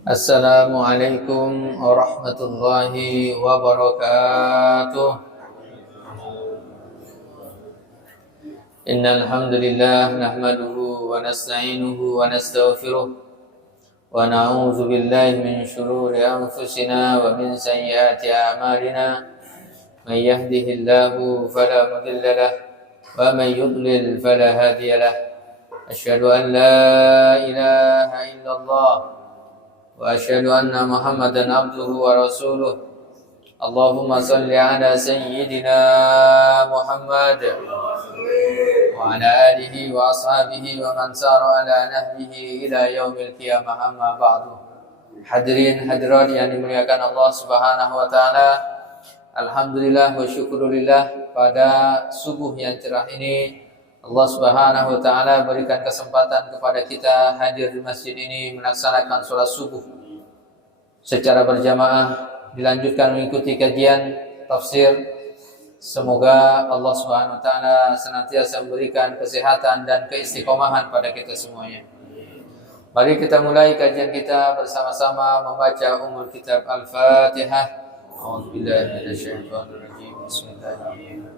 Assalamualaikum warahmatullahi wabarakatuh. Innal hamdalillah nahmaduhu wa nasta'inuhu wa nastaghfiruh wa na'udzu billahi min shururi anfusina wa min sayyiati a'malina. May yahdihillahu fala mudilla lahu wa may yudlil fala hadiya lahu. Asyhadu an la ilaha illallah wa asyhadu anna Muhammadan abduhu wa rasuluh. Allahumma salli ala sayyidina Muhammad wa ala alihi wa ashabihi wa man sara ala nahjihi ila yaumil qiyamah, amma ba'du. Hadirin hadirat yang dimuliakan Allah Subhanahu wa taala, alhamdulillah wa syukurillah, pada subuh yang cerah ini Allah Subhanahu wa taala berikan kesempatan kepada kita hadir di masjid ini melaksanakan sholat subuh secara berjamaah, dilanjutkan mengikuti kajian tafsir. Semoga Allah Subhanahu wa taala senantiasa memberikan kesehatan dan keistiqomahan pada kita semuanya. Mari kita mulai kajian kita bersama-sama membaca Ummul Kitab Al-Fatihah. A'udzubillahi minasyaitonir rajim. Bismillahirrahmanirrahim.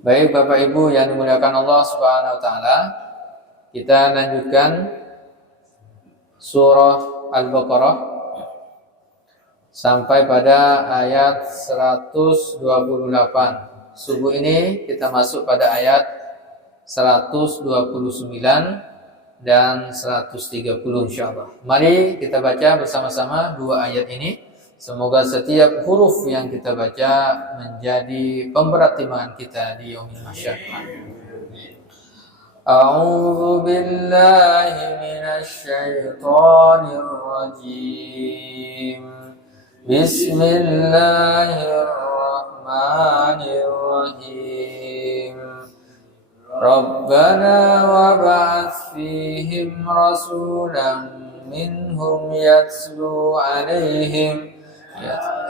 Baik Bapak Ibu yang dimuliakan Allah Subhanahu wa taala, kita lanjutkan surah Al-Baqarah sampai pada ayat 128. Subuh ini kita masuk pada ayat 129 dan 130 insyaallah. Mari kita baca bersama-sama dua ayat ini. Semoga setiap huruf yang kita baca menjadi pemberat timbangan kita di yaumil mahsyar. A'udzu billahi minasy syaithanir rajim. Bismillahirrahmanirrahim. Rabbana wab'ats fihim rasulan minhum yatlu 'alaihim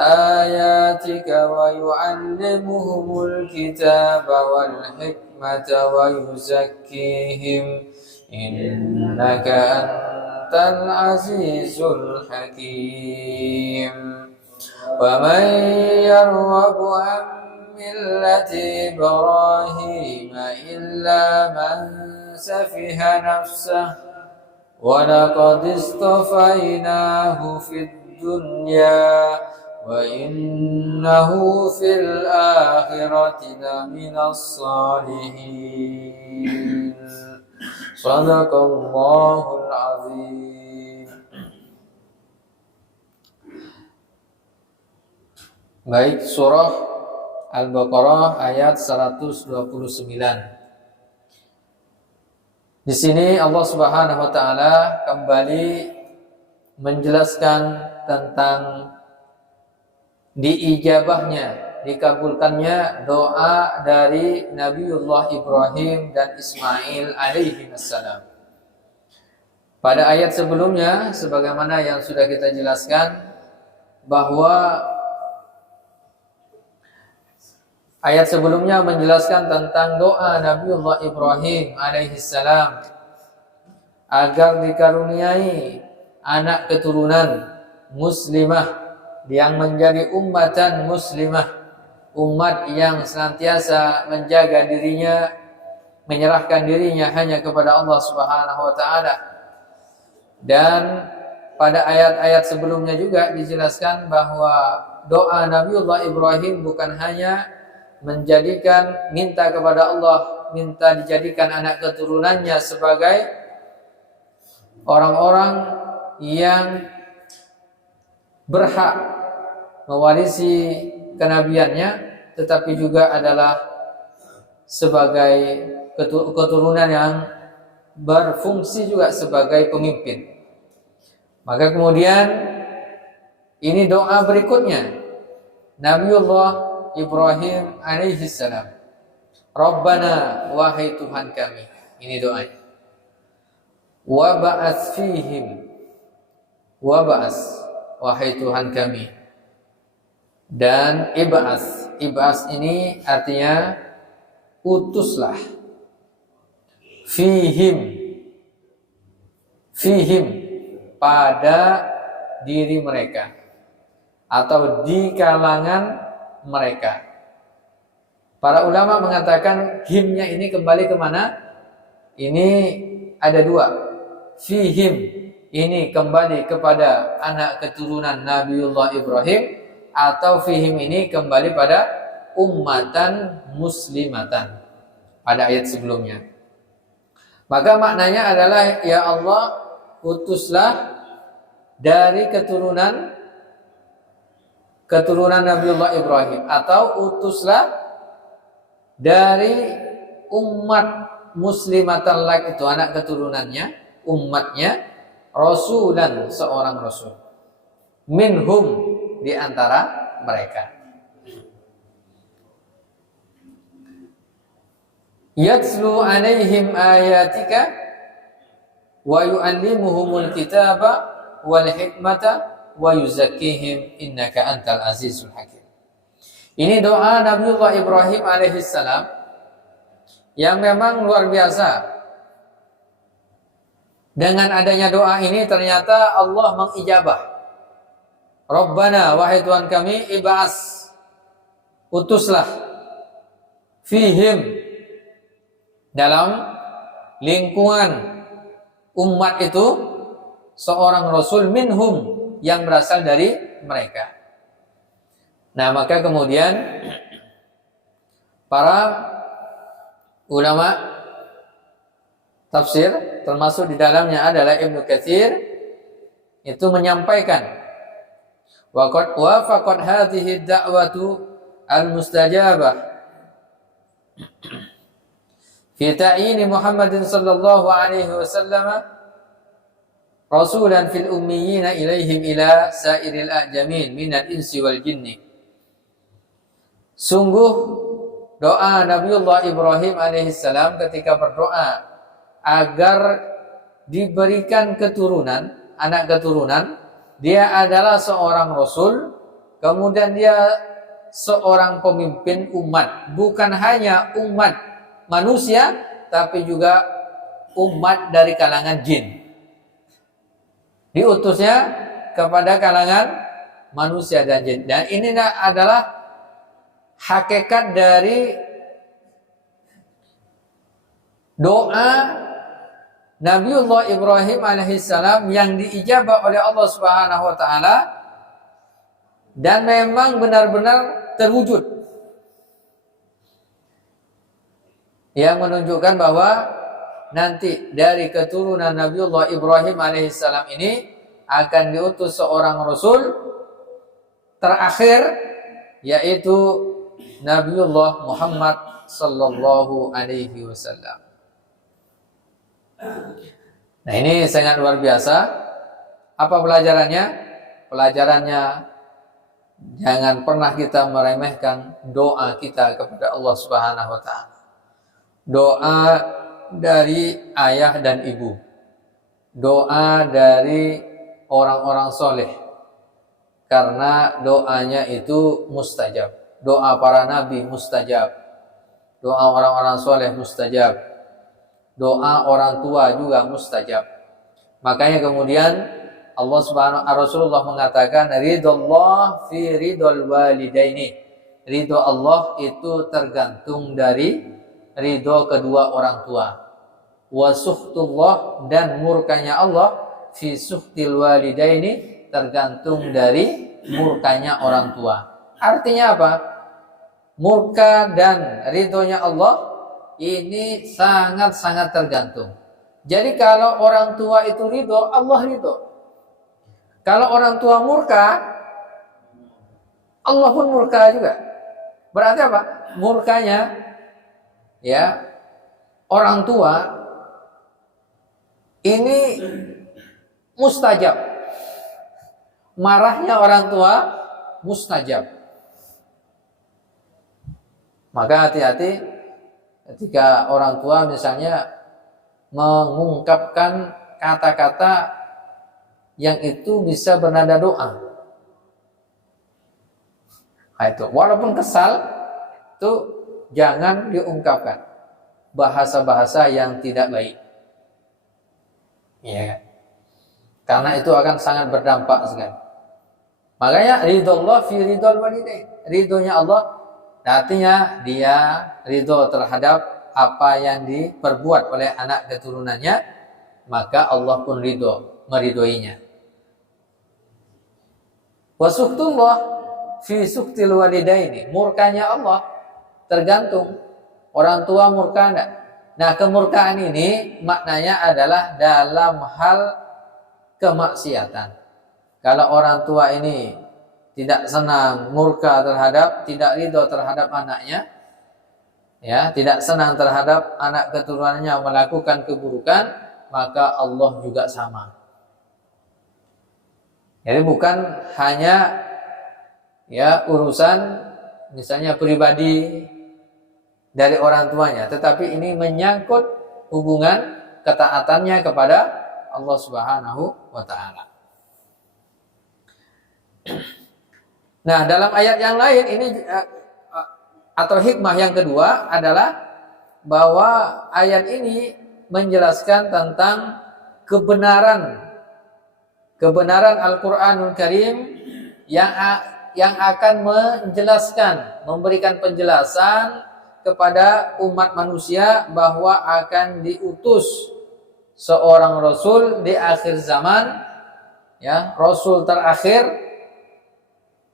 ayatika wa yu'allimuhumul kitaba wal hikmata wa yuzakkihim innaka antal azizul hakim. Wa man yarghabu an millati Ibrahima illa man safiha nafsah wa laqad istafainahu fid dunya wa innahu fil akhirati laminas salihin. Shadaqallahul azim. Baik, surah Al-Baqarah ayat 129. Di sini Allah Subhanahu wa taala kembali menjelaskan tentang diijabahnya, dikabulkannya doa dari Nabiullah Ibrahim dan Ismail alaihi wassalam. Pada ayat sebelumnya sebagaimana yang sudah kita jelaskan bahwa ayat sebelumnya menjelaskan tentang doa Nabiullah Ibrahim alaihissalam agar dikaruniai anak keturunan muslimah yang menjadi ummatan muslimah, umat yang senantiasa menjaga dirinya, menyerahkan dirinya hanya kepada Allah Subhanahu wa taala. Dan pada ayat-ayat sebelumnya juga dijelaskan bahwa doa Nabiullah Ibrahim bukan hanya menjadikan, minta kepada Allah, minta dijadikan anak keturunannya sebagai orang-orang yang berhak mewarisi kenabiannya, tetapi juga adalah sebagai keturunan yang berfungsi juga sebagai pemimpin. Maka kemudian ini doa berikutnya Nabiullah Ibrahim alaihissalam. Rabbana, wahai Tuhan kami. Ini doanya. Wa ba'ats fihim. Wa ba'ats, wahai Tuhan kami. Dan ib'ats. Ib'ats ini artinya utuslah. Fihim. Fihim, pada diri mereka atau di kalangan mereka. Para ulama mengatakan himnya ini kembali kemana? Ini ada dua. Fihim ini kembali kepada anak keturunan Nabiullah Ibrahim, atau fihim ini kembali pada ummatan muslimatan pada ayat sebelumnya. Maka maknanya adalah, ya Allah, utuslah dari keturunan Nabiullah Ibrahim, atau utuslah dari umat muslimatan lak, itu anak keturunannya, umatnya, rasulan, seorang rasul, minhum, di antara mereka. Yatslu alaihim ayatika wa yu'allimuhumul kitaba wal hikmata wa yuzakkihim innaka antal azizul hakim. Ini doa Nabiullah Ibrahim alaihissalam yang memang luar biasa. Dengan adanya doa ini ternyata Allah mengijabah. Rabbana, wahai Tuhan kami, ib'as, utuslah, fihim, dalam lingkungan umat itu, seorang rasul, minhum, yang berasal dari mereka. Nah, maka kemudian para ulama tafsir, termasuk di dalamnya adalah Ibnu Katsir, itu menyampaikan waqad wafaqat hadhihi ad-da'watu al-mustajabah fi ta'yin Muhammadin sallallahu alaihi wasallam rasulan fil ummiyina ilaihim ila sairil a'jamin minal insi wal jinni. Sungguh doa Nabiullah Ibrahim alaihissalam ketika berdoa agar diberikan keturunan, anak keturunan, dia adalah seorang rasul, kemudian dia seorang pemimpin umat, bukan hanya umat manusia, tapi juga umat dari kalangan jin. Diutusnya kepada kalangan manusia dan jin. Dan ini adalah hakikat dari doa Nabiullah Ibrahim alaihissalam yang diijabah oleh Allah Subhanahu wa taala dan memang benar-benar terwujud. Yang menunjukkan bahwa nanti dari keturunan Nabiullah Ibrahim alaihissalam ini akan diutus seorang rasul terakhir, yaitu Nabiullah Muhammad sallallahu alaihi wasallam. Nah, ini sangat luar biasa. Apa pelajarannya? Pelajarannya, jangan pernah kita meremehkan doa kita kepada Allah Subhanahu wa taala. Doa dari ayah dan ibu, doa dari orang-orang soleh, karena doanya itu mustajab. Doa para nabi mustajab, doa orang-orang soleh mustajab, doa orang tua juga mustajab. Makanya kemudian Allah Subhanahu Rasulullah mengatakan ridallah fi ridal walidaini. Ridho Allah itu tergantung dari ridho kedua orang tua. Wa suhtullah, dan murkanya Allah fi suhtil walidaini, tergantung dari murkanya orang tua. Artinya apa? Murka dan ridhonya Allah ini sangat-sangat tergantung. Jadi kalau orang tua itu ridho, Allah ridho. Kalau orang tua murka, Allah pun murka juga. Berarti apa? Murkanya, ya, orang tua ini mustajab. Marahnya orang tua mustajab. Maka hati-hati Ketika orang tua misalnya mengungkapkan kata-kata yang itu bisa bernada doa. Nah, itu walaupun kesal itu jangan diungkapkan bahasa-bahasa yang tidak baik. Ya. Karena itu akan sangat berdampak sekali. Makanya ridho fi ridhol walidain. Ridhonya Allah artinya dia ridho terhadap apa yang diperbuat oleh anak keturunannya, maka Allah pun ridho, meridhoinya. Wa suktullah fi suktil walidaini. Murkanya Allah tergantung orang tua murka enggak. Nah, kemurkaan ini maknanya adalah dalam hal kemaksiatan. Kalau orang tua ini tidak senang, murka terhadap, tidak ridho terhadap anaknya, ya, tidak senang terhadap anak keturunannya melakukan keburukan, maka Allah juga sama. Jadi bukan hanya ya urusan misalnya pribadi dari orang tuanya, tetapi ini menyangkut hubungan ketaatannya kepada Allah Subhanahu wa taala. Nah, dalam ayat yang lain ini atau hikmah yang kedua adalah bahwa ayat ini menjelaskan tentang kebenaran Al-Qur'anul Karim yang akan menjelaskan, memberikan penjelasan kepada umat manusia bahwa akan diutus seorang rasul di akhir zaman, ya, rasul terakhir.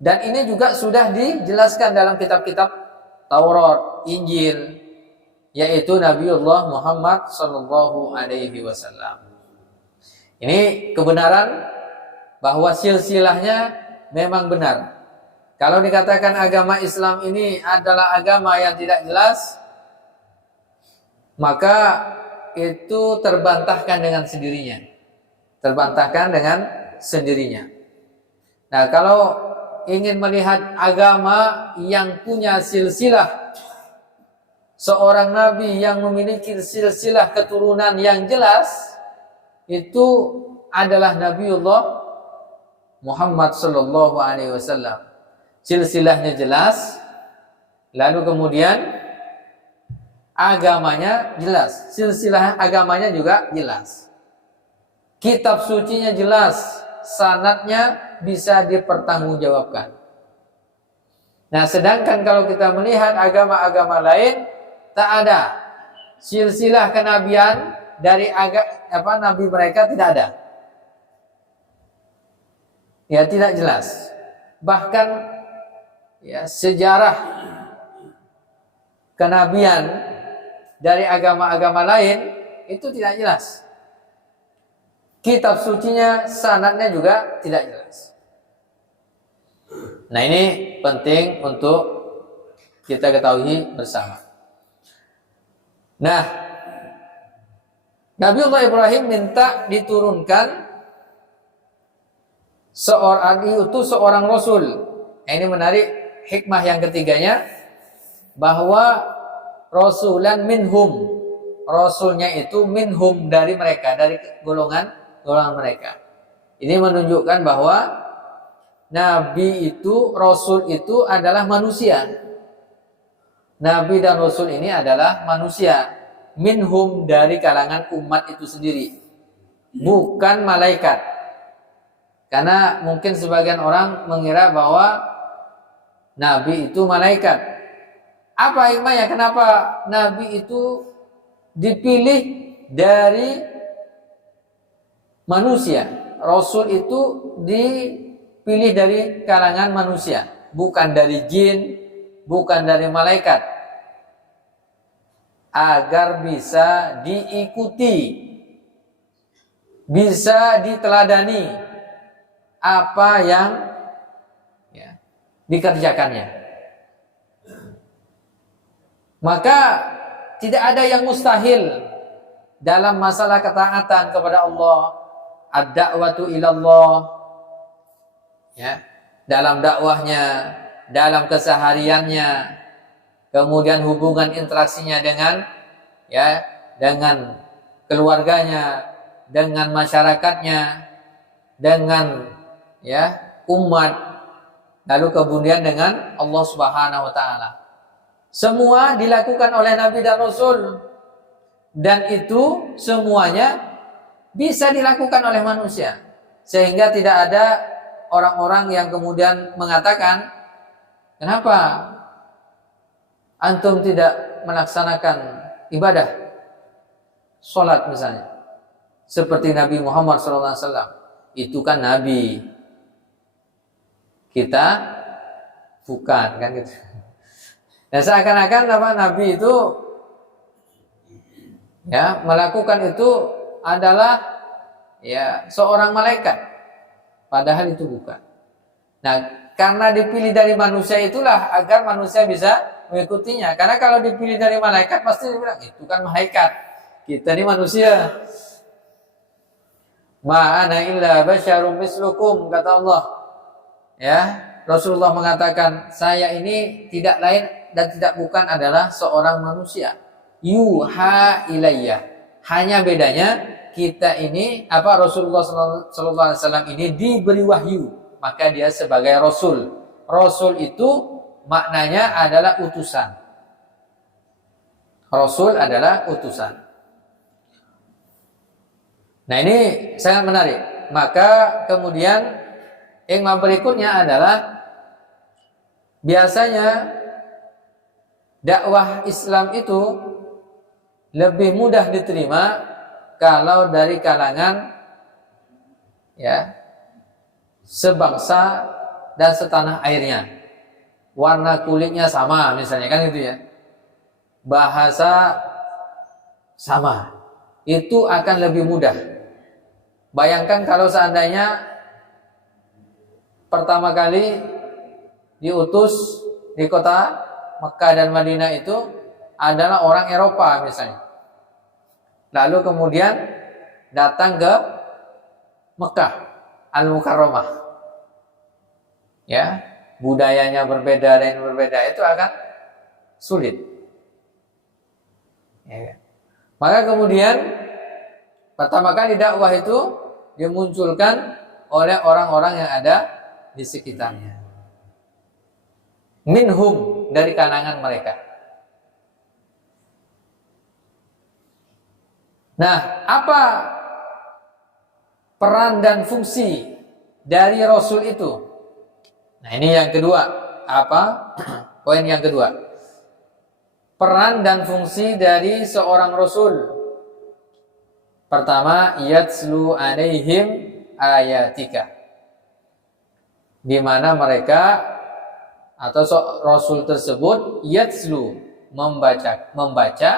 Dan ini juga sudah dijelaskan dalam kitab-kitab Taurat, Injil, yaitu Nabiullah Muhammad sallallahu alaihi wasallam. Ini kebenaran bahwa silsilahnya memang benar. Kalau dikatakan agama Islam ini adalah agama yang tidak jelas, maka itu terbantahkan dengan sendirinya. Nah, kalau ingin melihat agama yang punya silsilah, seorang nabi yang memiliki silsilah keturunan yang jelas, itu adalah Nabiullah Muhammad sallallahu alaihi wasallam. Silsilahnya jelas, lalu kemudian agamanya jelas, silsilah agamanya juga jelas, kitab sucinya jelas, sanadnya bisa dipertanggungjawabkan. Nah, sedangkan kalau kita melihat agama-agama lain, tak ada silsilah kenabian dari nabi mereka, tidak ada. Ya, tidak jelas. Bahkan ya, sejarah kenabian dari agama-agama lain itu tidak jelas. Kitab sucinya, sanadnya juga tidak jelas. Nah, ini penting untuk kita ketahui bersama. Nah, Nabiullah Ibrahim minta diturunkan seorang rasul. Ini menarik, hikmah yang ketiganya, bahwa rasulan minhum, rasulnya itu minhum, dari mereka, dari golongan mereka. Ini menunjukkan bahwa nabi itu, rasul itu adalah manusia. Nabi dan rasul ini adalah manusia, minhum, dari kalangan umat itu sendiri, bukan malaikat. Karena mungkin sebagian orang mengira bahwa nabi itu malaikat. Apa hikmahnya? Kenapa nabi itu dipilih dari manusia? Rasul itu dipilih dari kalangan manusia, bukan dari jin, bukan dari malaikat, agar bisa diikuti, bisa diteladani apa yang dikerjakannya. Maka tidak ada yang mustahil dalam masalah ketaatan kepada Allah, ad-da'watu ilallah, ya, dalam dakwahnya, dalam kesehariannya, kemudian hubungan interaksinya dengan dengan keluarganya, dengan masyarakatnya, dengan umat, lalu kemudian dengan Allah Subhanahu wa taala. Semua dilakukan oleh Nabi dan Rasul, dan itu semuanya bisa dilakukan oleh manusia, sehingga tidak ada orang-orang yang kemudian mengatakan, kenapa antum tidak melaksanakan ibadah sholat misalnya seperti Nabi Muhammad SAW? Itu kan Nabi, kita bukan, kan gitu. Dan seakan-akan Nabi itu melakukan itu adalah seorang malaikat, padahal itu bukan. Nah, karena dipilih dari manusia itulah agar manusia bisa mengikutinya. Karena kalau dipilih dari malaikat pasti dibilang itu kan malaikat, kita ini manusia. Ma ana illa basyarum mislukum, kata Allah. Rasulullah mengatakan, saya ini tidak lain dan tidak bukan adalah seorang manusia. Yuha ilayya. Hanya bedanya kita ini Rasulullah SAW ini diberi wahyu, maka dia sebagai rasul. Rasul itu maknanya adalah utusan. Rasul adalah utusan. Nah, ini sangat menarik. Maka kemudian yang berikutnya adalah biasanya dakwah Islam itu lebih mudah diterima kalau dari kalangan sebangsa dan setanah airnya, warna kulitnya sama misalnya, kan gitu ya, bahasa sama, itu akan lebih mudah. Bayangkan kalau seandainya pertama kali diutus di kota Mekah dan Madinah itu adalah orang Eropa misalnya, lalu kemudian datang ke Mekah Al-Mukarramah, budayanya berbeda dan berbeda, itu akan sulit. Maka kemudian pertama kali dakwah itu dimunculkan oleh orang-orang yang ada di sekitarnya, minhum, dari kalangan mereka. Nah, apa peran dan fungsi dari Rasul itu? Nah, ini yang kedua. Poin yang kedua. Peran dan fungsi dari seorang Rasul. Pertama, yatslu alaihim ayatika. Di mana mereka atau Rasul tersebut yatslu, membaca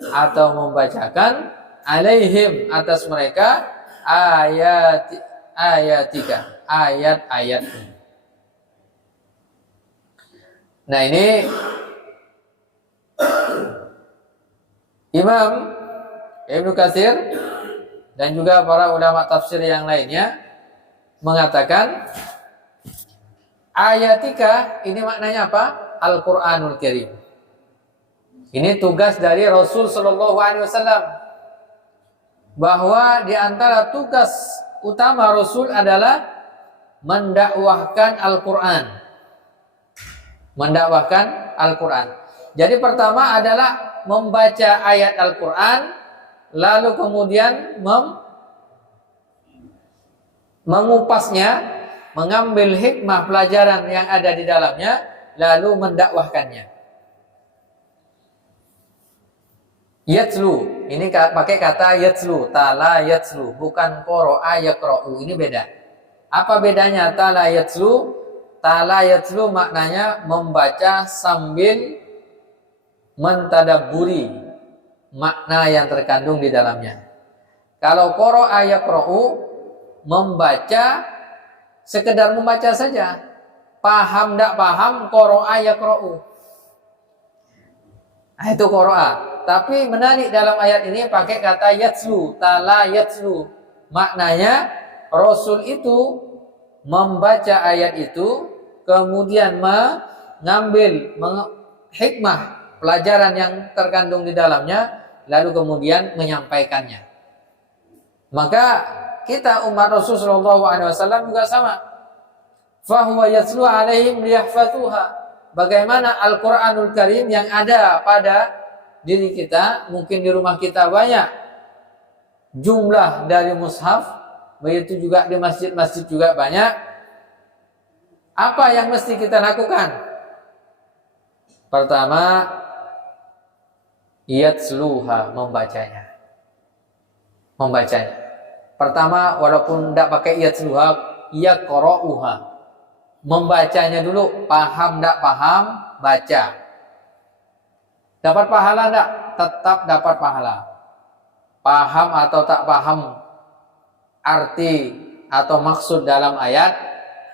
atau membacakan, alaihim, atas mereka, ayatika, ayat-ayat. Nah, ini Imam Ibnu Katsir dan juga para ulama tafsir yang lainnya mengatakan ayatika ini maknanya apa? Al-Qur'anul Karim. Ini tugas dari Rasul Shallallahu Alaihi Wasallam, bahwa di antara tugas utama Rasul adalah mendakwahkan Al-Quran. Mendakwahkan Al-Quran. Jadi pertama adalah membaca ayat Al-Quran, lalu kemudian mengupasnya, mengambil hikmah pelajaran yang ada di dalamnya, lalu mendakwahkannya. Yatslu, ini pakai kata yatslu, tala yatslu, bukan qara'a yaqra'u, ini beda. Apa bedanya tala yatslu? Tala yatslu maknanya membaca sambil mentadabburi makna yang terkandung di dalamnya. Kalau qara'a yaqra'u, membaca sekedar membaca saja, paham tidak paham, qara'a yaqra'u. Nah, itu qara'a. Tapi menarik dalam ayat ini pakai kata yatslu, tala yatslu. Maknanya Rasul itu membaca ayat itu, kemudian mengambil hikmah, pelajaran yang terkandung di dalamnya, lalu kemudian menyampaikannya. Maka kita umat Rasulullah SAW juga sama. Fahuwa yatslu alaihim liyahfadhuha. Bagaimana Al-Quranul Karim yang ada pada diri kita, mungkin di rumah kita banyak jumlah dari mushaf, begitu juga di masjid-masjid juga banyak. Apa yang mesti kita lakukan? Pertama, yatsluha, membacanya. Pertama, walaupun tidak pakai yatsluha, yaqra'uha. Membacanya dulu, paham tidak paham, baca. Dapat pahala tidak? Tetap dapat pahala. Paham atau tak paham arti atau maksud dalam ayat,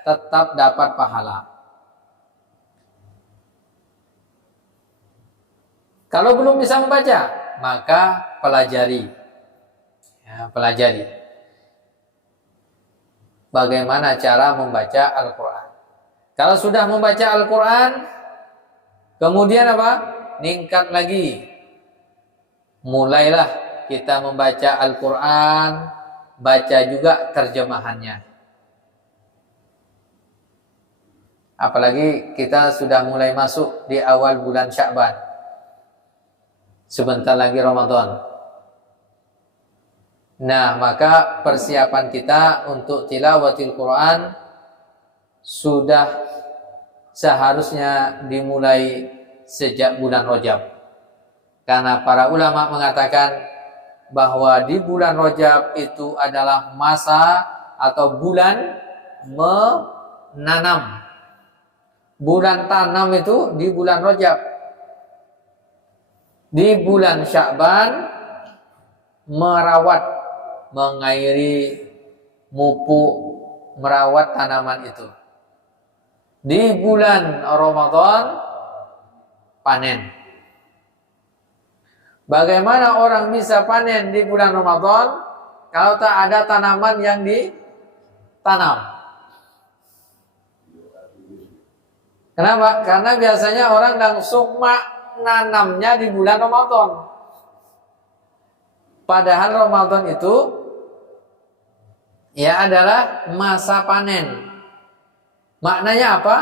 tetap dapat pahala. Kalau belum bisa membaca, maka pelajari. Ya, pelajari. Bagaimana cara membaca Al-Quran. Kalau sudah membaca Al-Quran, kemudian apa? Ningkat lagi. Mulailah kita membaca Al-Quran, baca juga terjemahannya. Apalagi kita sudah mulai masuk di awal bulan Sya'ban. Sebentar lagi Ramadan. Nah, maka persiapan kita untuk tilawatil Quran sudah seharusnya dimulai sejak bulan Rajab. Karena para ulama mengatakan bahwa di bulan Rajab itu adalah masa atau bulan menanam. Bulan tanam itu di bulan Rajab. Di bulan Sya'ban merawat, mengairi, mupuk, merawat tanaman itu. Di bulan Ramadan panen. Bagaimana orang bisa panen di bulan Ramadan kalau tak ada tanaman yang ditanam? Kenapa? Karena biasanya orang langsung nanamnya di bulan Ramadan. Padahal Ramadan itu ya adalah masa panen. Maknanya apa?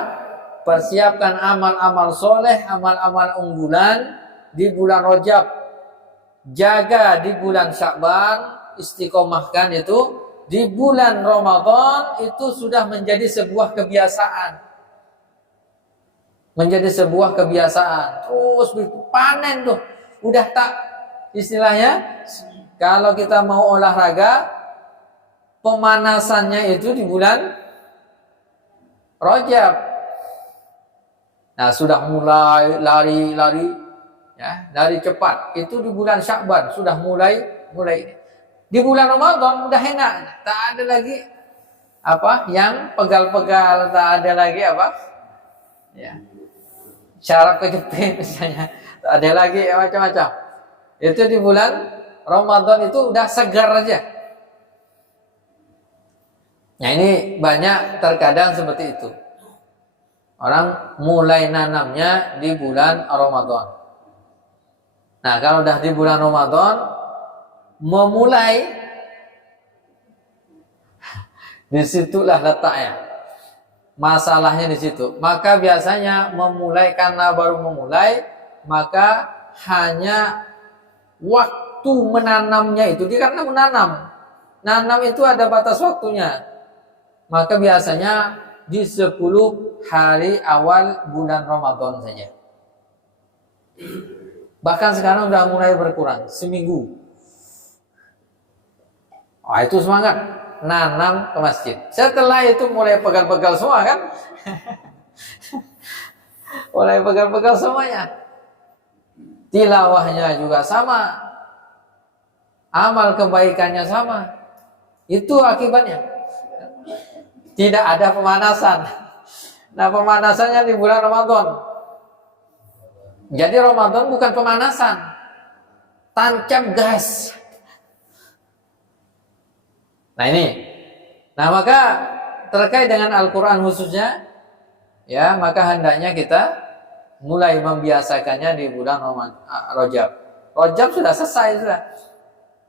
Persiapkan amal-amal soleh, amal-amal unggulan di bulan Rajab. Jaga di bulan Sya'ban, istiqomahkan itu. Di bulan Ramadan itu sudah menjadi sebuah kebiasaan. Menjadi sebuah kebiasaan. Terus panen tuh. Udah tak, istilahnya, kalau kita mau olahraga, pemanasannya itu di bulan Rajab. Nah, sudah mulai lari ya, lari cepat. Itu di bulan Sya'ban sudah mulai ini. Di bulan Ramadan udah enak, tak ada lagi apa yang pegal-pegal, tak ada lagi apa? Ya. Syaraf kejepit misalnya. Tak ada lagi macam-macam. Itu di bulan Ramadan itu udah segar aja. Nah, ini banyak terkadang seperti itu. Orang mulai nanamnya di bulan Ramadan. Nah, kalau udah di bulan Ramadan, memulai, disitulah letaknya. Masalahnya di situ. Maka biasanya memulai, karena baru memulai, maka hanya waktu menanamnya itu. Dia karena menanam. Nanam itu ada batas waktunya. Maka biasanya di 10 hari awal bulan Ramadan saja. Bahkan sekarang sudah mulai berkurang, seminggu. Itu semangat, nanam ke masjid. Setelah itu mulai pegal-pegal semua kan? Mulai pegal-pegal semuanya. Tilawahnya juga sama. Amal kebaikannya sama. Itu akibatnya. Tidak ada pemanasan. Nah, pemanasannya di bulan Ramadan. Jadi Ramadan bukan pemanasan. Tancap gas. Nah, ini. Nah, maka terkait dengan Al-Quran khususnya, ya, maka hendaknya kita mulai membiasakannya di bulan Rajab. Rajab sudah selesai,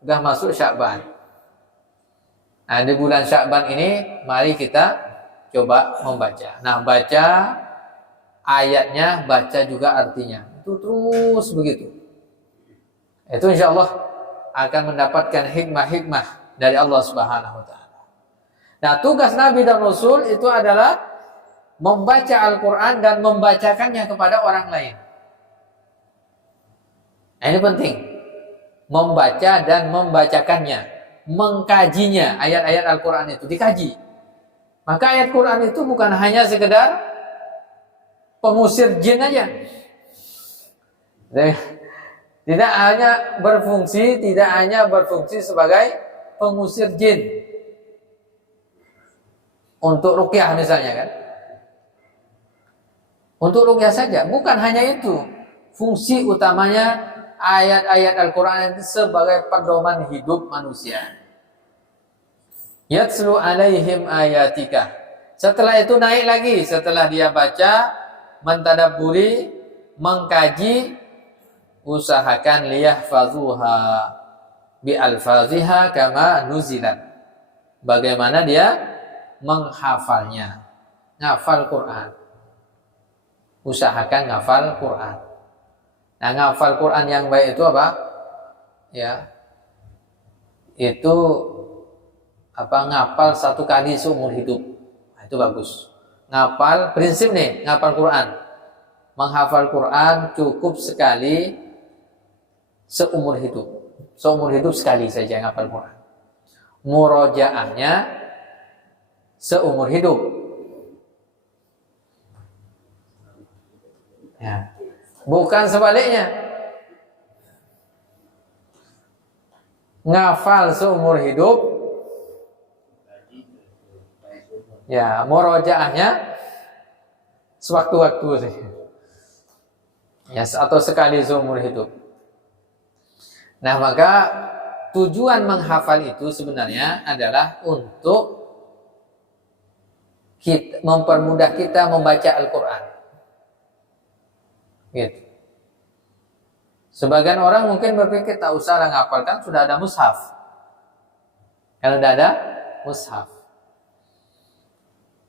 sudah masuk Sya'ban. Nah, di bulan Sya'ban ini mari kita coba membaca. Nah, baca ayatnya, baca juga artinya. Itu terus begitu. Itu insya Allah akan mendapatkan hikmah-hikmah dari Allah Subhanahu wa Ta'ala. Nah, tugas Nabi dan Rasul itu adalah membaca Al-Quran dan membacakannya kepada orang lain. Nah, ini penting. Membaca dan membacakannya, mengkajinya. Ayat-ayat Al-Quran itu dikaji. Maka ayat Quran itu bukan hanya sekedar pengusir jin aja. Tidak hanya berfungsi sebagai pengusir jin. Untuk ruqyah misalnya kan. Untuk ruqyah saja, bukan hanya itu. Fungsi utamanya ayat-ayat Al-Quran itu sebagai pedoman hidup manusia. Yatslu alaihim ayatika. Setelah itu naik lagi, setelah dia baca, mentadabburi, mengkaji, usahakan liyahfazuha bi alfaziha kama nuzilat. Bagaimana dia menghafalnya? Ngafal Quran. Usahakan ngafal Quran. Nah, ngafal Quran yang baik itu apa? Ya. Itu ngapal 1 kali seumur hidup. Nah, itu bagus. Ngapal, prinsip nih, ngapal Quran. Menghafal Quran cukup sekali seumur hidup. Seumur hidup sekali saja ngapal Quran. Murojaahnya seumur hidup. Ya. Bukan sebaliknya. Ngafal seumur hidup, ya, murojaahnya sewaktu-waktu sih. Ya, atau sekali seumur hidup. Nah, maka tujuan menghafal itu sebenarnya adalah untuk mempermudah kita membaca Al-Quran. Gitu. Sebagian orang mungkin berpikir tak usah ngapal, kan sudah ada mushaf. Kalau tidak ada mushaf,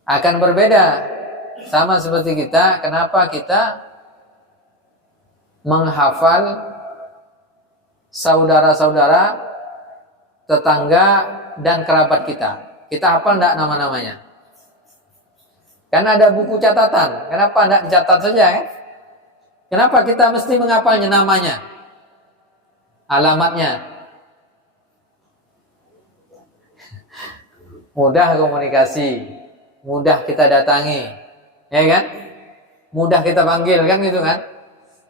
akan berbeda. Sama seperti kita, kenapa kita menghafal saudara-saudara, tetangga, dan kerabat kita. Kita hafal enggak nama-namanya? Kan ada buku catatan. Kenapa enggak dicatat saja kan? Kenapa kita mesti menghafalnya namanya? Alamatnya. Mudah komunikasi, mudah kita datangi, ya kan? Mudah kita panggil, kan gitu kan?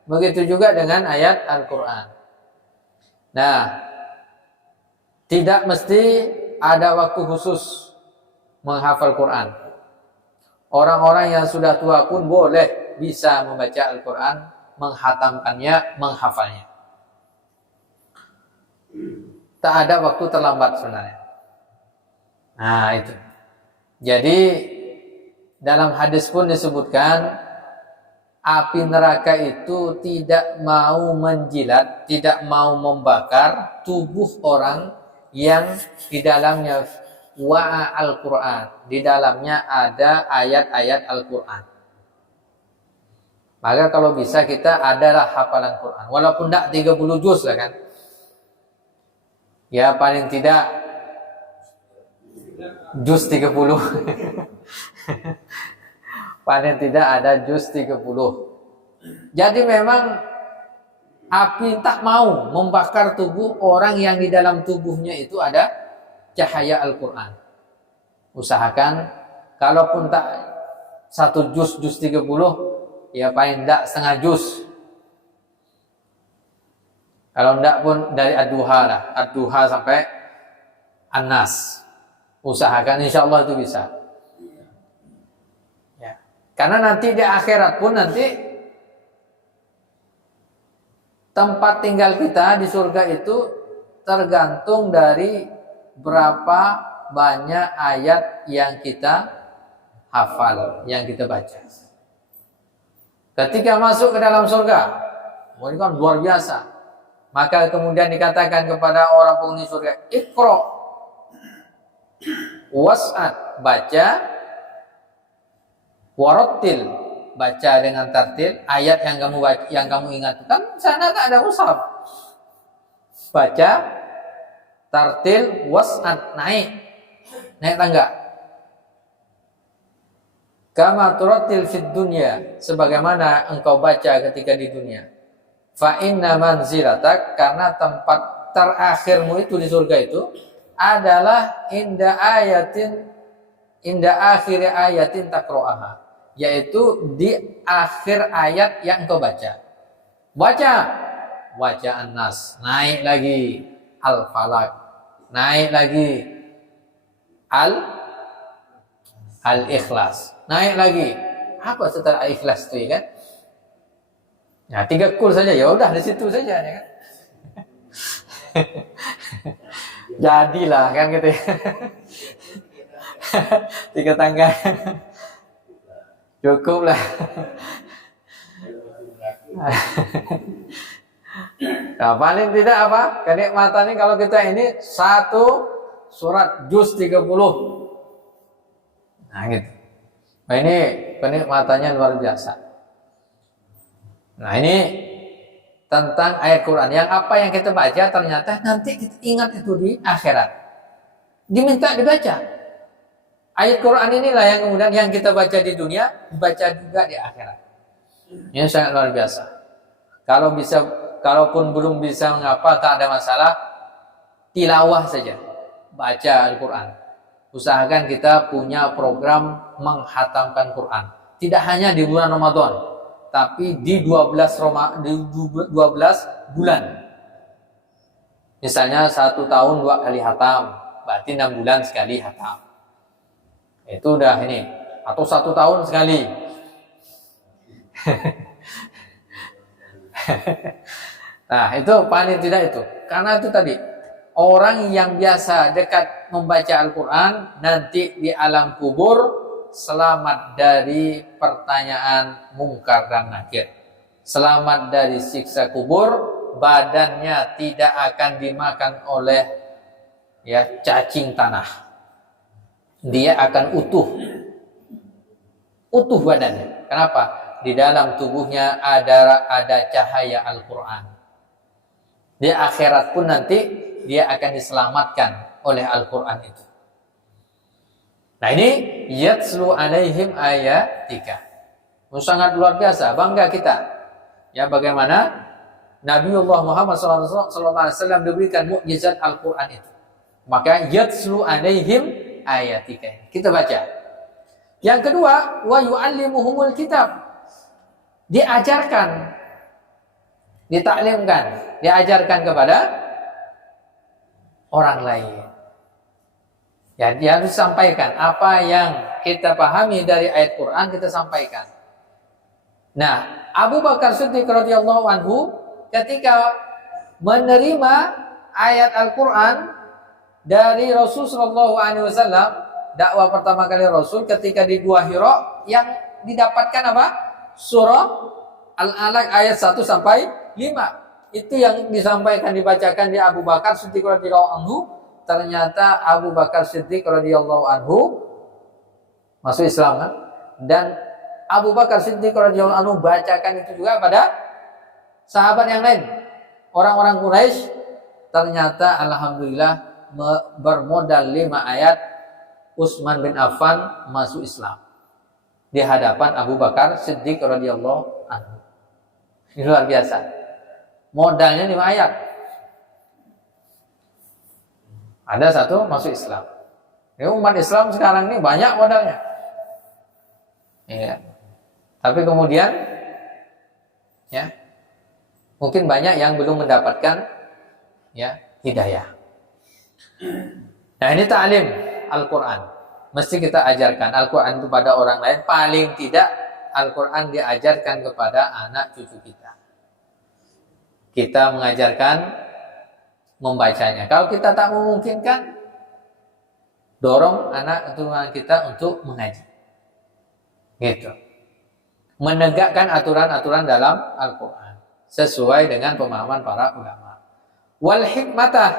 Begitu juga dengan ayat Al-Quran. Nah, tidak mesti ada waktu khusus menghafal Quran. Orang-orang yang sudah tua pun boleh bisa membaca Al-Quran, menghatamkannya, menghafalnya. Tak ada waktu terlambat sebenarnya. Nah, itu. Jadi dalam hadis pun disebutkan api neraka itu tidak mau menjilat, tidak mau membakar tubuh orang yang di dalamnya wa'a Al-Quran, di dalamnya ada ayat-ayat Al-Quran. Maka kalau bisa kita adalah hafalan Quran, walaupun tidak 30 juz lah kan. Ya paling tidak juz 30. Paling tidak ada juz 30. Jadi memang api tak mau membakar tubuh orang yang di dalam tubuhnya itu ada cahaya Al-Quran. Usahakan kalaupun tak 1 juz 30, ya paling tidak setengah juz. Kalau tidak pun dari Ad-Duha lah, Ad-Duha sampai An-Nas. Usahakan, insya Allah itu bisa. Ya. Karena nanti di akhirat pun nanti tempat tinggal kita di surga itu tergantung dari berapa banyak ayat yang kita hafal, yang kita baca. Ketika masuk ke dalam surga, ini kan luar biasa. Maka kemudian dikatakan kepada orang penghuni surga, Iqra was'ad, baca, warattil, baca dengan tartil ayat yang kamu ingat. Kan sana tak ada mushaf. Baca, tartil, was'ad, naik tangga. Kama turattil fid dunya, sebagaimana engkau baca ketika di dunia. Fa inna manzilatak, karena tempat terakhirmu itu di surga itu adalah inda akhir ayatin taqra'aha, yaitu di akhir ayat yang engkau baca. Baca An-Nas, naik lagi Al-Falaq, naik lagi Al-Ikhlas, naik lagi. Apa setelah Al-Ikhlas itu, ya kan? Nah, 3 kul saja, ya udah di situ saja, ya kan? Jadilah kan gitu ya. 3 tangga. Cukup lah. Nah, paling tidak apa? Kenikmatannya kalau kita ini 1 surat juz 30. Nah gitu. Nah ini kenikmatannya luar biasa. Nah ini tentang ayat Quran. Yang apa yang kita baca ternyata nanti kita ingat itu di akhirat. Diminta dibaca. Ayat Quran inilah yang kemudian yang kita baca di dunia dibaca juga di akhirat. Ini sangat luar biasa. Kalaupun belum bisa mengapa, tak ada masalah. Tilawah saja. Baca Al-Quran. Usahakan kita punya program menghatamkan Quran. Tidak hanya di bulan Ramadan, tapi di 12 bulan. Misalnya 1 tahun 2 kali hatam, berarti 6 bulan sekali hatam. Itu udah ini. Atau 1 tahun sekali. Nah, itu paling tidak itu. Karena itu tadi, orang yang biasa dekat membaca Al-Quran nanti di alam kubur selamat dari pertanyaan mungkar dan nakir, selamat dari siksa kubur, badannya tidak akan dimakan oleh cacing tanah, dia akan utuh badannya. Kenapa? Di dalam tubuhnya ada cahaya Al-Quran. Di akhirat pun nanti dia akan diselamatkan oleh Al-Quran itu. Nah ini yatslu alaihim ayatika. Sangat luar biasa, bangga kita. Ya, bagaimana Nabiullah Muhammad SAW diberikan mukjizat Al-Quran itu. Maka yatslu alaihim ayatika. Kita baca. Yang kedua, wa yu'allimuhumul kitab. Diajarkan, ditaklimkan, diajarkan kepada orang lain. Ya, dia harus sampaikan apa yang kita pahami dari ayat Quran, kita sampaikan. Nah, Abu Bakar Siddiq radhiyallahu anhu ketika menerima ayat Al-Quran dari Rasul sallallahu alaihi wasallam, dakwah pertama kali Rasul ketika di Gua Hira, yang didapatkan apa? Surah Al-Alaq ayat 1 sampai 5. Itu yang disampaikan, dibacakan di Abu Bakar Siddiq radhiyallahu anhu. Ternyata Abu Bakar Siddiq radhiyallahu anhu masuk Islam kan? Dan Abu Bakar Siddiq radhiyallahu anhu bacakan itu juga pada sahabat yang lain, orang-orang Quraisy. Ternyata alhamdulillah bermodal 5 ayat Utsman bin Affan masuk Islam di hadapan Abu Bakar Siddiq radhiyallahu anhu. Ini luar biasa. Modalnya 5 ayat. Ada 1 masuk Islam. Ya, umat Islam sekarang ini banyak modalnya. Ya. Tapi kemudian ya, mungkin banyak yang belum mendapatkan hidayah. Nah, ini ta'lim Al-Quran. Mesti kita ajarkan Al-Quran itu pada orang lain. Paling tidak Al-Quran diajarkan kepada anak cucu kita. Kita mengajarkan membacanya. Kalau kita tak memungkinkan, dorong anak keturunan kita untuk mengaji. Gitu. menegakkan aturan-aturan dalam Al-Quran sesuai dengan pemahaman para ulama. Wal hikmatah,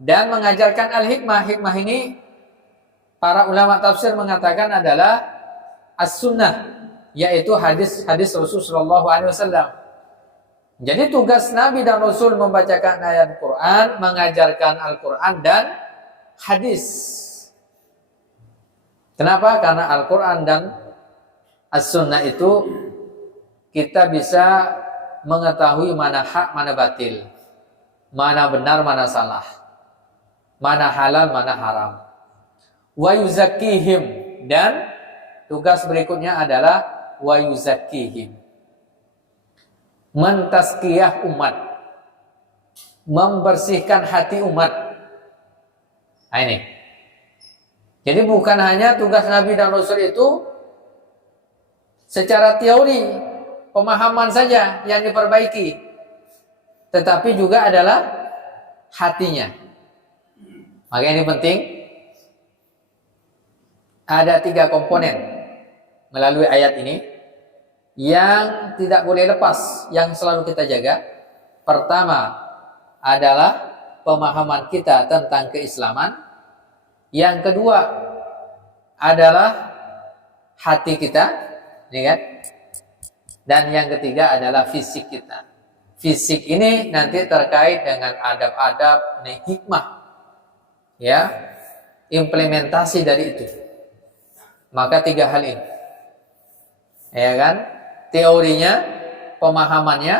dan mengajarkan al-hikmah. Hikmah ini para ulama tafsir mengatakan adalah as-sunnah, yaitu hadis-hadis Rasulullah SAW. Jadi tugas Nabi dan Rasul membacakan ayat Quran, mengajarkan Al-Quran dan hadis. Kenapa? Karena Al-Quran dan as-sunnah itu kita bisa mengetahui mana hak, mana batil, mana benar, mana salah, mana halal, mana haram. Wa yuzakkihim, dan tugas berikutnya adalah wa yuzakkihim, mentazkiyah umat, membersihkan hati umat. Nah, ini. Jadi bukan hanya tugas Nabi dan Rasul itu secara teori, pemahaman saja yang diperbaiki, tetapi juga adalah hatinya. Maka ini penting. Ada 3 komponen melalui ayat ini yang tidak boleh lepas, yang selalu kita jaga. Pertama adalah pemahaman kita tentang keislaman. Yang kedua adalah hati kita, ya kan? Dan yang ketiga adalah fisik kita. Fisik ini nanti terkait dengan adab-adab, hikmah, ya, implementasi dari itu. Maka 3 hal ini, ya kan? Teorinya, pemahamannya,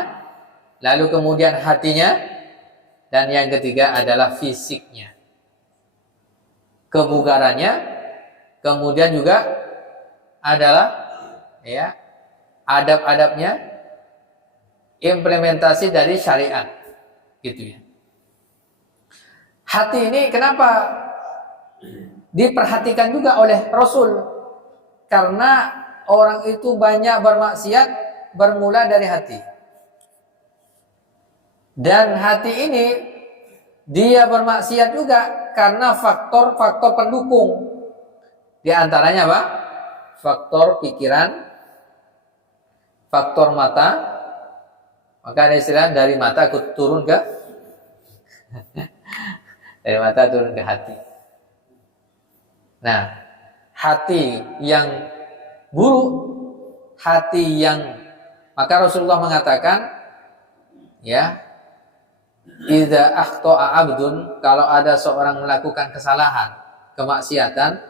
lalu kemudian hatinya, dan yang ketiga adalah fisiknya, kebugarannya, kemudian juga adalah, ya, adab-adabnya, implementasi dari syariat, gitu ya. Hati ini kenapa diperhatikan juga oleh Rasul? Karena orang itu banyak bermaksiat bermula dari hati. Dan hati ini dia bermaksiat juga karena faktor-faktor pendukung. Di antaranya apa? Faktor pikiran, faktor mata. Maka ada istilah dari mata turun ke dari mata turun ke hati. Nah, hati yang buruk, hati yang, maka Rasulullah mengatakan, ya, idza akhta'a abdun, kalau ada seorang melakukan kesalahan, kemaksiatan,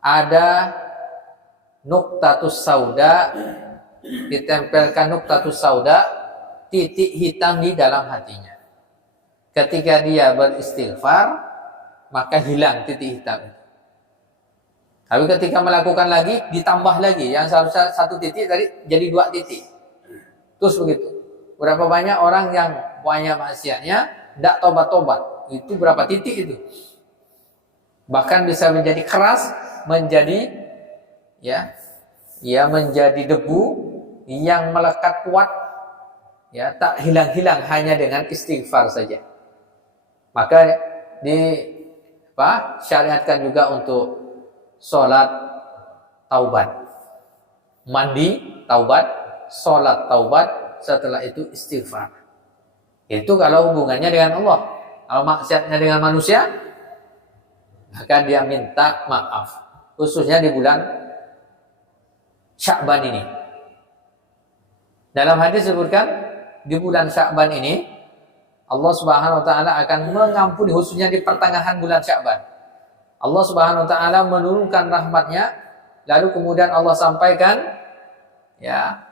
ada nuktatus sauda, ditempelkan nuktatus sauda, titik hitam di dalam hatinya. Ketika dia beristighfar, maka hilang titik hitam itu. Tapi ketika melakukan lagi, ditambah lagi. Yang seharusnya 1 titik tadi jadi 2 titik. Terus begitu. Berapa banyak orang yang banyak maksiatnya, tidak tobat-tobat. Itu berapa titik itu? Bahkan bisa menjadi keras, menjadi, ya menjadi debu yang melekat kuat, ya, tak hilang-hilang hanya dengan istighfar saja. Maka syariatkan juga untuk sholat taubat, mandi taubat, sholat taubat, setelah itu istighfar. Itu kalau hubungannya dengan Allah. Kalau maksiatnya dengan manusia, maka dia minta maaf, khususnya di bulan Sya'ban ini. Dalam hadis disebutkan di bulan Sya'ban ini Allah Subhanahu wa taala akan mengampuni, khususnya di pertengahan bulan Sya'ban. Allah Subhanahu wa taala menurunkan rahmatnya, lalu kemudian Allah sampaikan, ya,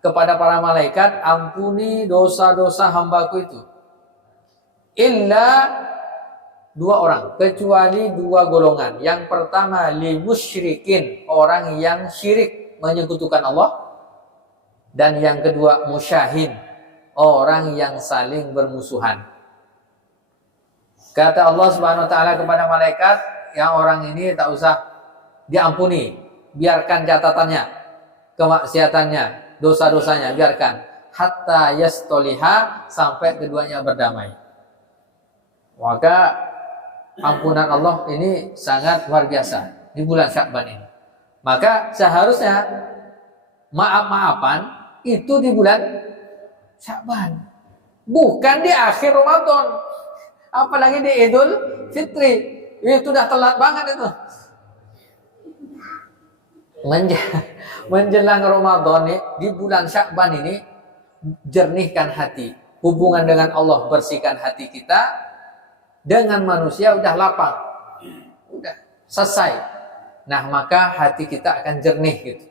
kepada para malaikat, ampuni dosa-dosa hambaku itu. Illa 2 orang, kecuali 2 golongan. Yang pertama, li musyrikin, orang yang syirik menyekutukan Allah. Dan yang kedua, musyahin, orang yang saling bermusuhan. Kata Allah Subhanahu wa taala kepada malaikat, yang orang ini tak usah diampuni, biarkan catatannya, kemaksiatannya, dosa-dosanya, biarkan. Hatta yastoliha, sampai keduanya berdamai. Maka ampunan Allah ini sangat luar biasa di bulan Sya'ban ini. Maka seharusnya maaf-maafan itu di bulan Sya'ban, bukan di akhir Ramadan, apalagi di Idul Fitri. Itu udah telat banget itu. Menjelang Ramadan nih, di bulan Sya'ban ini, jernihkan hati, hubungan dengan Allah, bersihkan hati kita. Dengan manusia udah lapang, udah selesai. Nah, maka hati kita akan jernih gitu.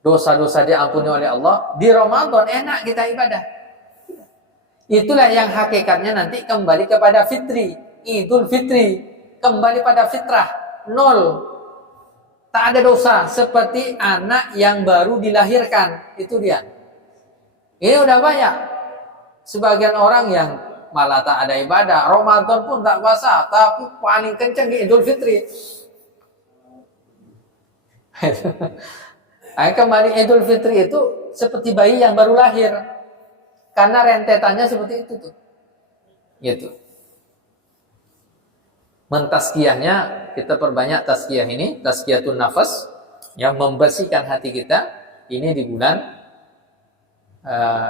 Dosa-dosa diampuni oleh Allah. Di Ramadan enak kita ibadah. Itulah yang hakikatnya nanti kembali kepada fitri, Idul Fitri, kembali pada fitrah, nol. Tak ada dosa, seperti anak yang baru dilahirkan. Itu dia. Ini udah banyak. Sebagian orang yang malah tak ada ibadah, Ramadan pun tak puasa, tapi paling kencang di Idul Fitri. Kembali Idul Fitri itu seperti bayi yang baru lahir, karena rentetannya seperti itu tuh, gitu. Mentaskiyahnya, kita perbanyak taskiyah ini, taskiyatun nafas, yang membersihkan hati kita. Ini di bulan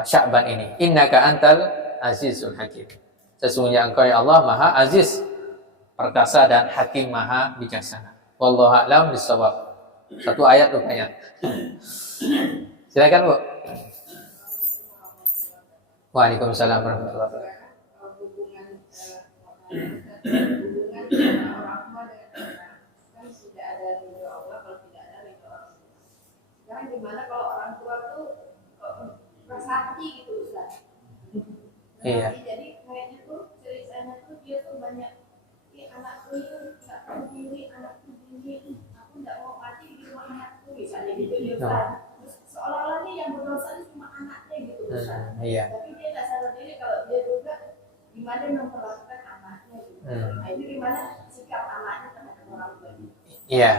Sya'ban ini. Innaka antal azizul hakim. Sesungguhnya engkau ya Allah maha aziz, perkasa dan hakim, maha bijaksana. Wallahu a'lam bishawab. Satu ayat rupanya. Silakan Bu. Waalaikumsalam warahmatullahi wabarakatuh. Hubungan orang tua dengan anak kan sudah ada ridho Allah, kalau tidak ada ridho Allah. Sekarang gimana kalau orang tua tuh rasa hati gitu Ustaz? Iya. Jadi kayaknya tuh ceritanya tuh dia tuh banyak, anakku itu nggak mau pilih, anakku begini, aku nggak mau mati di rumah anakku, misalnya gitu ya Ustaz. Terus seolah-olah nih yang berdosa itu cuma anaknya gitu Ustaz. Iya. Tapi dia nggak sadar diri kalau dia juga gimana memperlakukan anaknya gitu. Nah itu gimana sikap anaknya terhadap orang tua? Iya.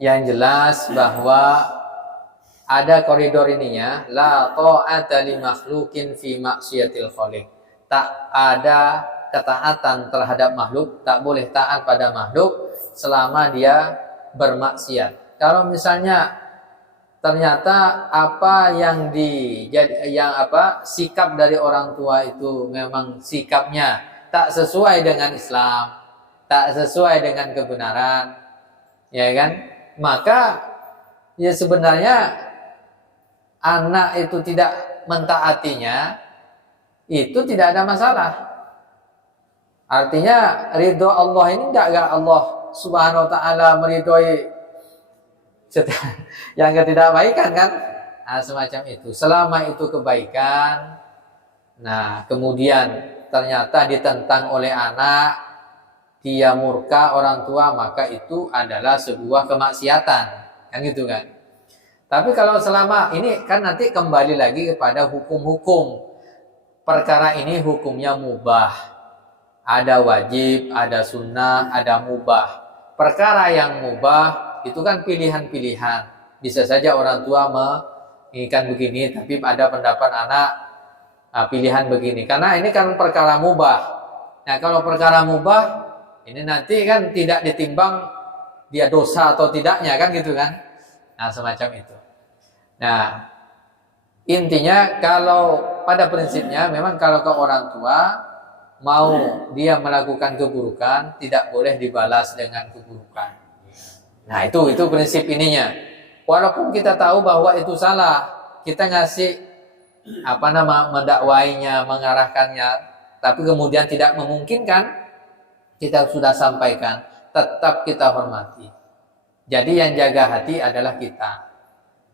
Yang jelas bahwa ada koridor ininya, la ta'ata li makhlukin fi maksiatil khaliq. Tak ada ketaatan terhadap makhluk, tak boleh taat pada makhluk selama dia bermaksiat. Kalau misalnya ternyata sikap dari orang tua itu memang sikapnya tak sesuai dengan Islam, tak sesuai dengan kebenaran, ya kan? Maka ya sebenarnya anak itu tidak mentaatinya, itu tidak ada masalah. Artinya ridho Allah ini enggak Allah Subhanahu wa taala meridhoi yang ketidakbaikan kan? Nah, semacam itu. Selama itu kebaikan, nah kemudian ternyata ditentang oleh anak, dia murka orang tua, maka itu adalah sebuah kemaksiatan, kan gitu kan? Tapi kalau selama ini kan nanti kembali lagi kepada hukum-hukum. Perkara ini hukumnya mubah. Ada wajib, ada sunnah, ada mubah. Perkara yang mubah itu kan pilihan-pilihan. Bisa saja orang tua menginginkan begini, tapi ada pendapat anak pilihan begini. Karena ini kan perkara mubah. Nah kalau perkara mubah, ini nanti kan tidak ditimbang dia dosa atau tidaknya kan gitu kan. Nah semacam itu. Nah, intinya kalau pada prinsipnya memang kalau ke orang tua mau dia melakukan keburukan tidak boleh dibalas dengan keburukan. Nah, itu prinsip ininya. Walaupun kita tahu bahwa itu salah, kita ngasih mendakwainya, mengarahkannya, tapi kemudian tidak memungkinkan, kita sudah sampaikan, tetap kita hormati. Jadi yang jaga hati adalah kita.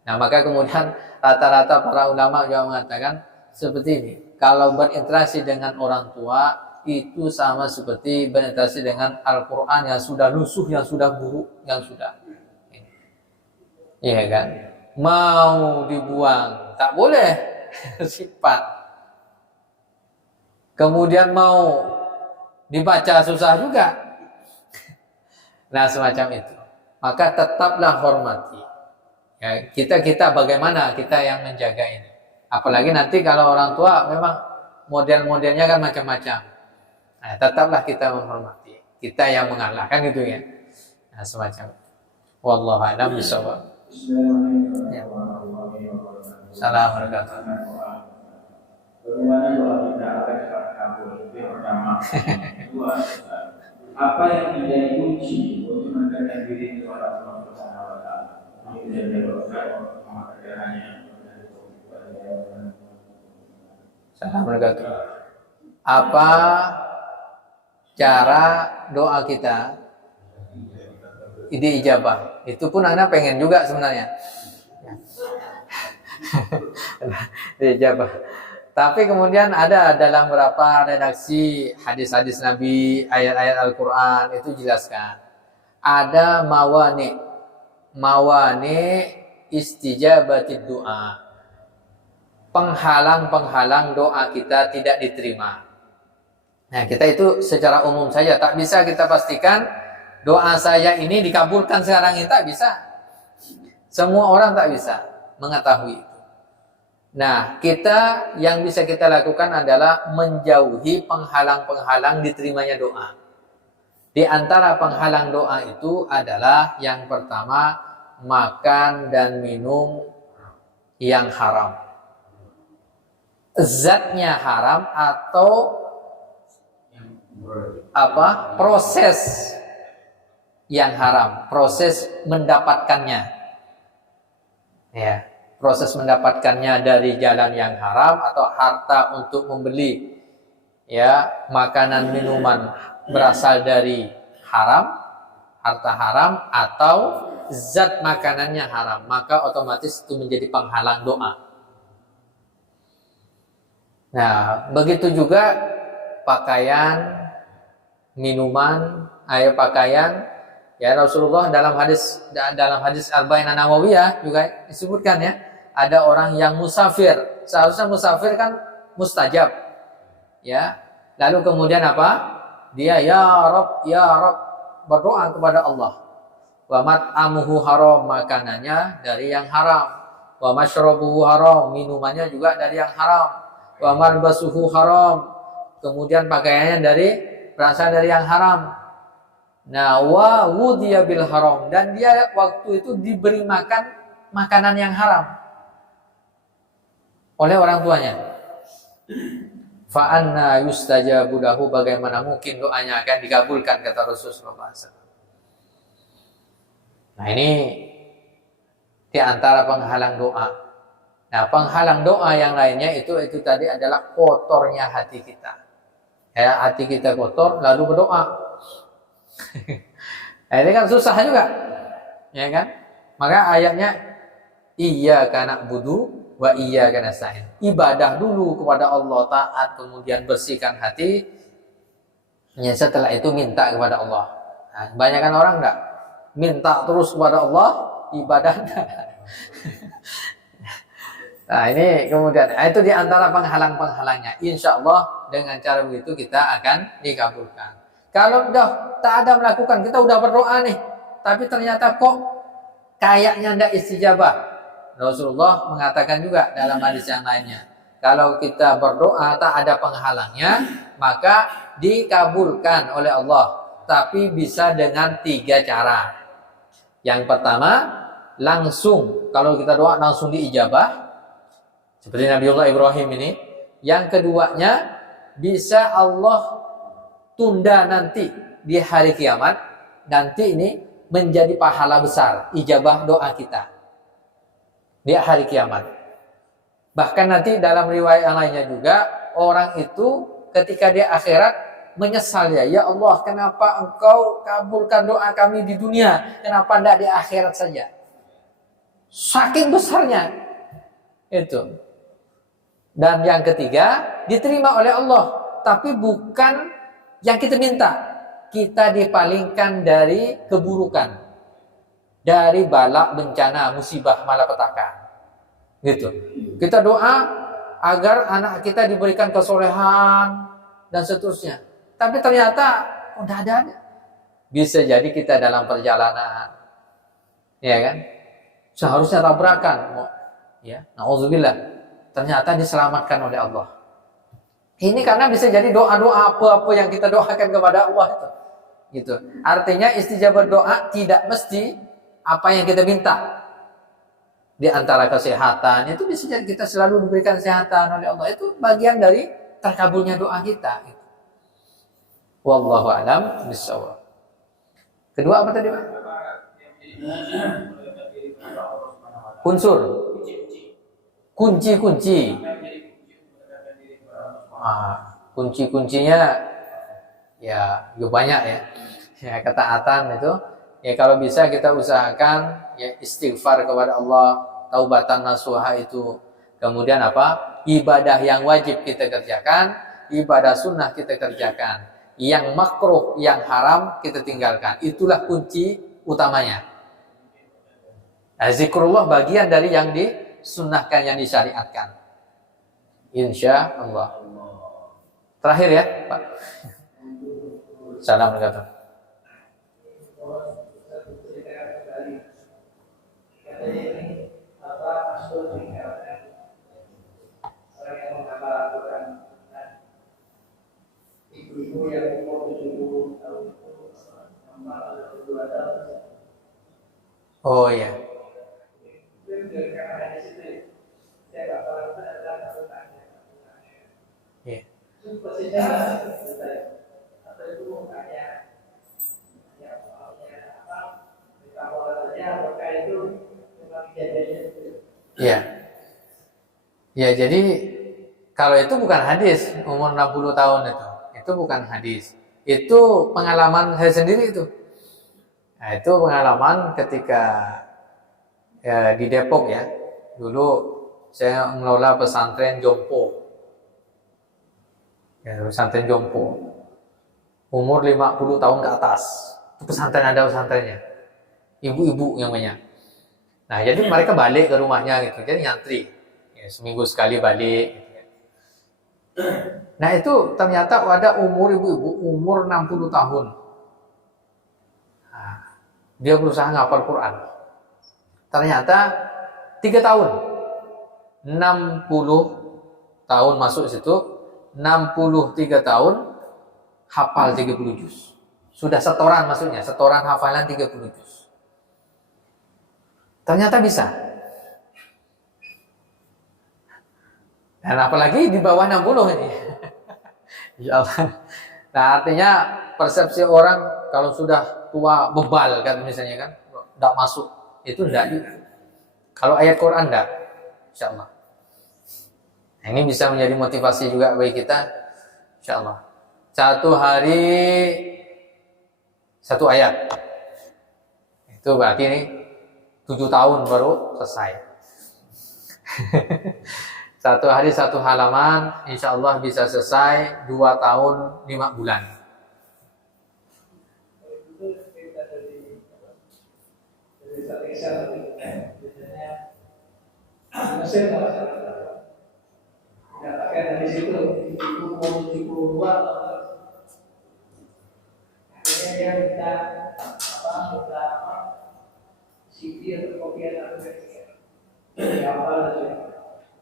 Nah maka kemudian rata-rata para ulama juga mengatakan seperti ini. Kalau berinteraksi dengan orang tua itu sama seperti berinteraksi dengan Al-Quran yang sudah lusuh, yang sudah buruk, yang sudah. Iya kan? Mau dibuang, tak boleh sifat. Kemudian mau dibaca susah juga. Nah semacam itu. Maka tetaplah hormati. Ya, kita bagaimana kita yang menjaga ini. Apalagi nanti kalau orang tua memang model-modelnya kan macam-macam. Nah, tetaplah kita menghormati. Kita yang mengalahkan gitu ya. Nah, semacam. Wallahu a'lam bishawab. Ya. Assalamualaikum. Bagaimana doa kita agar cepat kabul? Itu yang pertama. Kedua, apa yang menjadi kunci untuk mendekatkan diri kepada Allah Subhanahu wa Ta'ala? Ini menjadi doa mengajarkannya. Assalamualaikum. Apa cara doa kita diijabah? Itu pun Anda pengen juga sebenarnya. Diijabah. Tapi kemudian ada dalam beberapa redaksi hadis-hadis Nabi, ayat-ayat Al-Quran itu jelaskan. Ada mawani istijabatid doa. Penghalang-penghalang doa kita tidak diterima. Nah, kita itu secara umum saja. Tak bisa kita pastikan doa saya ini dikabulkan sekarang ini. Tak bisa. Semua orang tak bisa mengetahui. Nah, kita yang bisa kita lakukan adalah menjauhi penghalang-penghalang diterimanya doa. Di antara penghalang doa itu adalah yang pertama, makan dan minum yang haram. Zatnya haram atau proses yang haram, proses mendapatkannya. Ya. Proses mendapatkannya dari jalan yang haram atau harta untuk membeli ya makanan minuman berasal dari haram, harta haram atau zat makanannya haram, maka otomatis itu menjadi penghalang doa. Nah, begitu juga pakaian, minuman, pakaian. Ya, Rasulullah dalam hadis Arba'in An-Nawawiyah juga disebutkan ya, ada orang yang musafir. Seharusnya musafir kan mustajab. Ya. Lalu kemudian apa? Dia ya Rabb berdoa kepada Allah. Wa mat'amuhu haram, makanannya dari yang haram. Wa masyrabuhu haram, minumannya juga dari yang haram. Wa malbasuhu haram, kemudian pakaiannya berasal dari yang haram. Nah, wa wudiya bil haram, dan dia waktu itu diberi makan makanan yang haram oleh orang tuanya. Fa anna yustajabu lahu, bagaimana mungkin doanya akan dikabulkan, kata Rasulullah SAW. Nah, ini di antara penghalang doa. Nah, penghalang doa yang lainnya itu tadi adalah kotornya hati kita. Ya, hati kita kotor lalu berdoa. Nah, ini kan susah juga, ya kan? Maka ayatnya iyyaka na'budu wa iyyaka nasta'in. Ibadah dulu kepada Allah, taat, kemudian bersihkan hati. Ya, setelah itu minta kepada Allah. Nah, kebanyakan orang enggak minta terus kepada Allah, ibadah enggak. Nah, ini kemudian itu di antara penghalang-penghalangnya. Insya Allah dengan cara begitu kita akan dikabulkan. Kalau udah tak ada melakukan, kita udah berdoa nih, tapi ternyata kok kayaknya tidak istijabah. Rasulullah mengatakan juga dalam hadis yang lainnya, kalau kita berdoa tak ada penghalangnya, maka dikabulkan oleh Allah. Tapi bisa dengan 3 cara. Yang pertama, langsung, kalau kita doa langsung diijabah, seperti Nabiullah Ibrahim ini. Yang keduanya, bisa Allah tunda nanti di hari kiamat, nanti ini menjadi pahala besar ijabah doa kita di hari kiamat. Bahkan nanti dalam riwayat yang lainnya juga, orang itu ketika di akhirat menyesal, ya Allah, kenapa engkau kabulkan doa kami di dunia, kenapa tidak di akhirat saja? Saking besarnya itu. Dan yang ketiga, diterima oleh Allah, tapi bukan yang kita minta. Kita dipalingkan dari keburukan, dari balak, bencana, musibah, malapetaka. Gitu. Kita doa agar anak kita diberikan kesolehan dan seterusnya. Tapi ternyata udah ada. Bisa jadi kita dalam perjalanan, ya kan? Seharusnya tabrakan, ya. Nauzubillah. Ternyata diselamatkan oleh Allah. Ini karena bisa jadi doa-doa apa-apa yang kita doakan kepada Allah itu. Gitu. Artinya istijabah doa tidak mesti apa yang kita minta. di antara kesehatan itu bisa jadi kita selalu diberikan kesehatan oleh Allah, itu bagian dari terkabulnya doa kita. Wallahu a'lam bishawab. Kedua apa tadi, Pak? Unsur, kunci-kunci. Kunci-kuncinya ya banyak ya. Ya ketaatan itu ya kalau bisa kita usahakan ya istighfar kepada Allah, taubatan nasuha itu. Kemudian apa? Ibadah yang wajib kita kerjakan, ibadah sunnah kita kerjakan. Yang makruh, yang haram kita tinggalkan. Itulah kunci utamanya. Nah, zikrullah bagian dari yang disunnahkan, yang disyariatkan. Insya Allah. Terakhir ya, Pak. Assalamualaikum. Ibu yang umur 70 tahun itu Oh iya. Iya. Ya, jadi kalau itu bukan hadis umur 60 tahun itu bukan hadis. Itu pengalaman saya sendiri itu. Nah, itu pengalaman ketika ya, di Depok ya. Dulu saya mengelola pesantren Jompo. Ya, pesantren Jompo. Umur 50 tahun ke atas. Itu pesantren, ada pesantrennya. Ibu-ibu yang banyak. Nah, jadi mereka balik ke rumahnya gitu. Jadi nyantri. Ya, seminggu sekali balik gitu. Nah, itu ternyata ada umur ibu-ibu umur 60 tahun. Nah, dia berusaha ngapal Quran. Ternyata 3 tahun. 60 tahun masuk situ, 63 tahun hafal 30 juz. Sudah setoran maksudnya, setoran hafalan 30 juz. Ternyata bisa. Dan apalagi di bawah 60 ini. Insyaallah. Nah, artinya persepsi orang kalau sudah tua bebal kan misalnya kan, enggak masuk. Itu enggak juga. Kalau ayat Quran enggak. Insyaallah. Nah, ini bisa menjadi motivasi juga bagi kita. Insyaallah. Satu hari satu ayat. Itu berarti ini 7 tahun baru selesai. Satu hari satu halaman, insya Allah bisa selesai 2 tahun 5 bulan. Dari situ, itu mau 72, akhirnya dia minta CD atau kopi atau apa saja.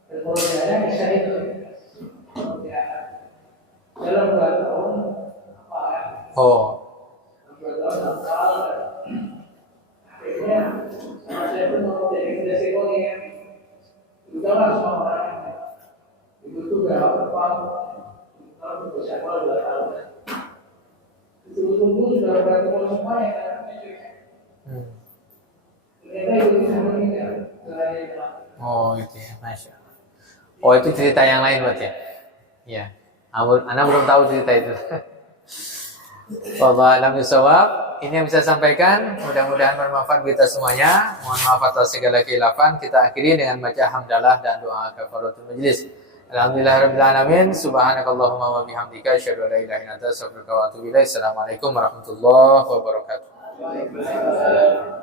Dan pekerjaannya bisa itu. Dalam 2 tahun apa? Oh. 2 tahun hafal. Akhirnya saya pun mau jadi psikologi ya. Juga lah semua orang. Itu tuh udah hafal. Kalau bisa 2 tahun. Itu tunggu sudah bertemu semuanya kan. Oh gitu ya, Masya Allah. Oh itu cerita yang lain buat ya? Iya. Anda belum tahu cerita itu. Wallahu a'lam bishawab. Ini yang bisa saya sampaikan. Mudah-mudahan bermanfaat kita semuanya. Mohon maaf atas segala khilafan. Kita akhiri dengan baca hamdalah dan doa kafaratul majlis. Alhamdulillahirabbil alamin. Subhanakallahumma wa bihamdika asyhadu an la ilaha illa anta astaghfiruka wa atubu ilaik. Assalamualaikum warahmatullahi wabarakatuh.